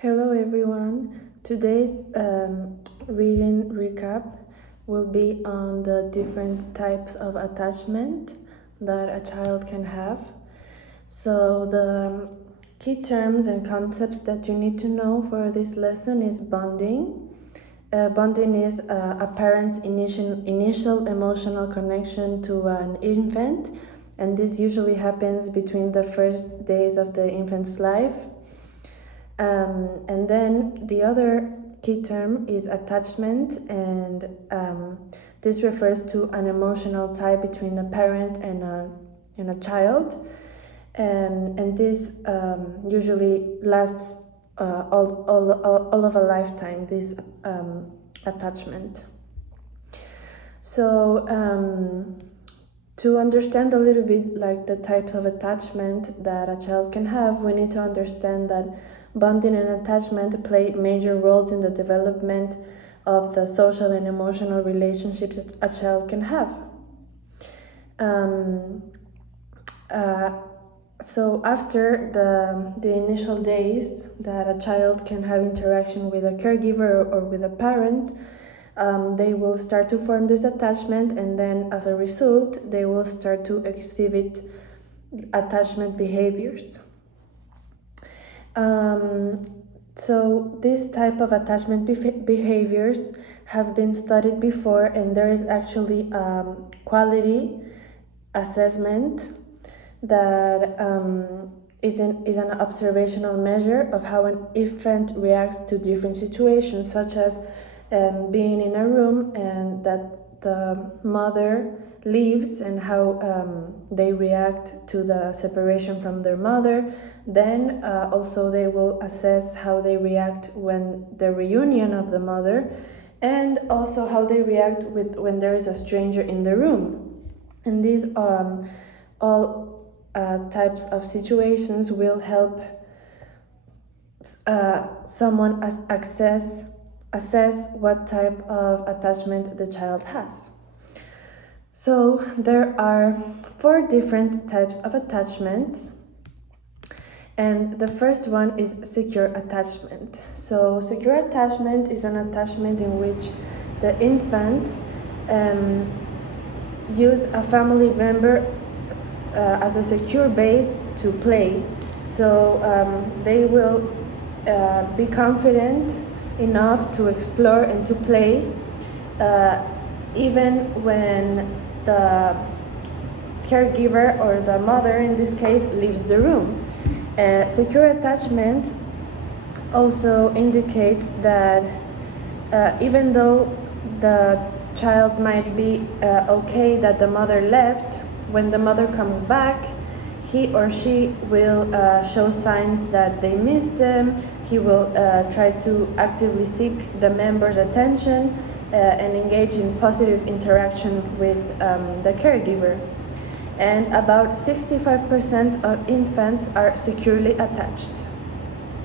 Hello everyone. Today's reading recap will be on the different types of attachment that a child can have. So the key terms and concepts that you need to know for this lesson is bonding. Bonding is a parent's initial emotional connection to an infant, and this usually happens between the first days of the infant's life. And then the other key term is attachment, and this refers to an emotional tie between a parent and a child, and this usually lasts all of a lifetime, this attachment. So to understand a little bit like the types of attachment that a child can have, we need to understand that bonding and attachment play major roles in the development of the social and emotional relationships a child can have. So after the initial days that a child can have interaction with a caregiver or with a parent, they will start to form this attachment, and then as a result, they will start to exhibit attachment behaviors. So this type of attachment behaviors have been studied before, and there is actually quality assessment that is an observational measure of how an infant reacts to different situations, such as being in a room and that the mother leaves and how they react to the separation from their mother. Then also they will assess how they react when the reunion of the mother, and also how they react when there is a stranger in the room. And these all types of situations will help someone assess what type of attachment the child has. So there are 4 different types of attachments, and the first one is secure attachment. So secure attachment is an attachment in which the infants use a family member as a secure base to play. So they will be confident enough to explore and to play, even when the caregiver or the mother in this case leaves the room. Secure attachment also indicates that even though the child might be okay that the mother left, when the mother comes back, he or she will show signs that they miss them. He will try to actively seek the member's attention and engage in positive interaction with the caregiver. And about 65% of infants are securely attached.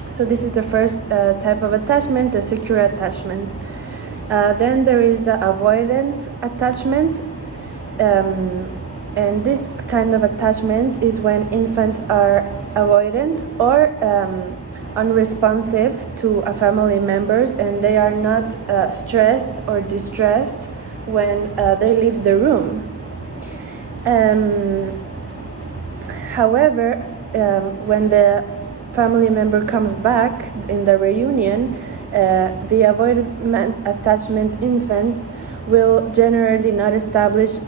So this is the first type of attachment, the secure attachment. Then there is the avoidant attachment. And this kind of attachment is when infants are avoidant or unresponsive to a family members, and they are not stressed or distressed when they leave the room. However, when the family member comes back in the reunion, the avoidant attachment infants will generally not establish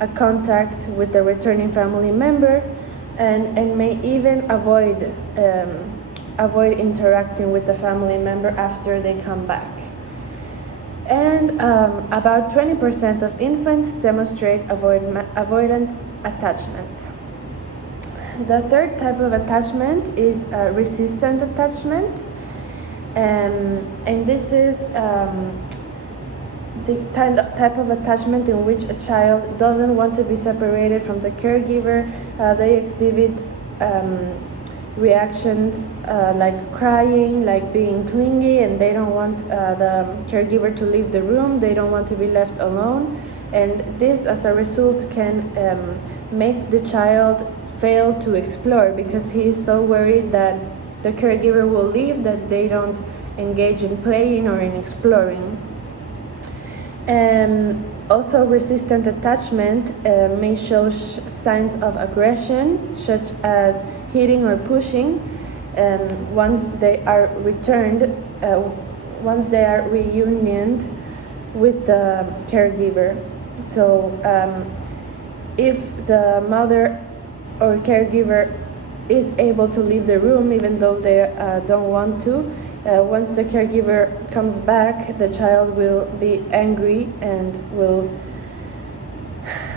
a contact with the returning family member, and may even avoid interacting with the family member after they come back. And about 20% of infants demonstrate avoidant attachment. The third type of attachment is resistant attachment, and this is the type of attachment in which a child doesn't want to be separated from the caregiver. They exhibit reactions like crying, like being clingy, and they don't want the caregiver to leave the room. They don't want to be left alone, and this as a result can make the child fail to explore, because he is so worried that the caregiver will leave, that they don't engage in playing or in exploring. Also, resistant attachment may show signs of aggression, such as hitting or pushing, once they are reunioned with the caregiver. So, if the mother or caregiver is able to leave the room even though they don't want to, once the caregiver comes back, the child will be angry and will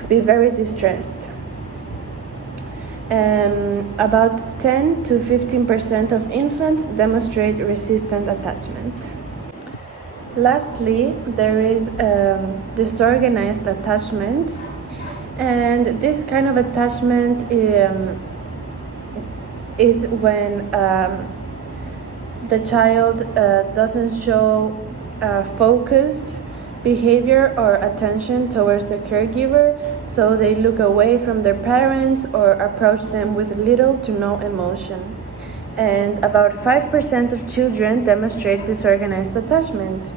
be very distressed. About 10 to 15% of infants demonstrate resistant attachment. Lastly, there is disorganized attachment, and this kind of attachment is when the child doesn't show focused behavior or attention towards the caregiver, so they look away from their parents or approach them with little to no emotion. And about 5% of children demonstrate disorganized attachment.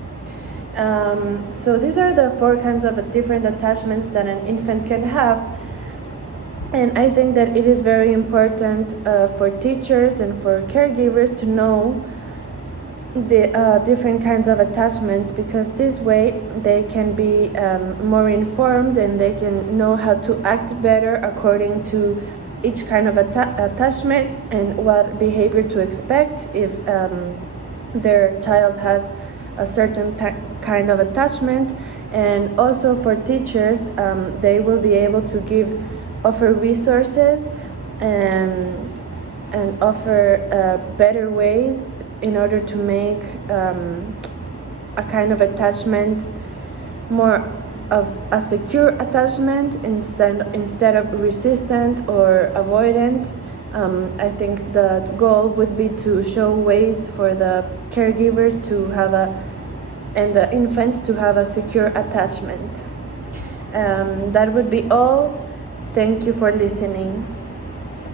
So these are the 4 kinds of different attachments that an infant can have. And I think that it is very important for teachers and for caregivers to know the different kinds of attachments, because this way they can be more informed and they can know how to act better according to each kind of attachment and what behavior to expect if their child has a certain kind of attachment. And also for teachers, they will be able to offer resources and offer better ways in order to make a kind of attachment more of a secure attachment instead of resistant or avoidant. I think the goal would be to show ways for the caregivers to have and the infants to have a secure attachment. That would be all. Thank you for listening.